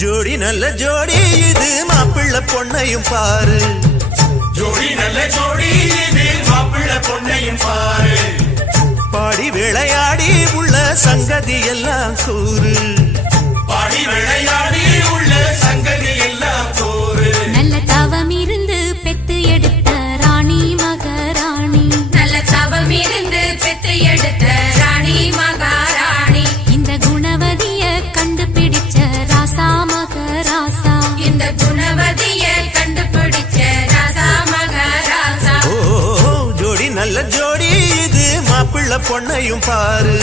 ஜோடி நல்ல ஜோடி இது மாப்பிள்ளை பொண்ணையும் பாரு. ஜோடி நல்ல ஜோடி இது மாப்பிள்ளை பொண்ணையும் பாரு. பாடி விளையாடி உள்ள சங்கதி எல்லாம் கூறு. பாடி விளையாடி உள்ள சங்கதி எல்லாம் கூறு. நல்ல தவம் இருந்து பெத்து எடுத்த ராணி மகாராணி. நல்ல தவம் இருந்து பெத்து எடுத்த ராணி மகாராணி. இந்த குணவதிய கண்டுபிடிச்ச ராசா மகராசா. இந்த குணவதிய கண்டுபிடிச்ச ராசா மகாராசா. ஓ ஜோடி நல்ல ஜோடி இது மாப்பிள்ளை பொண்ணையும் பாரு.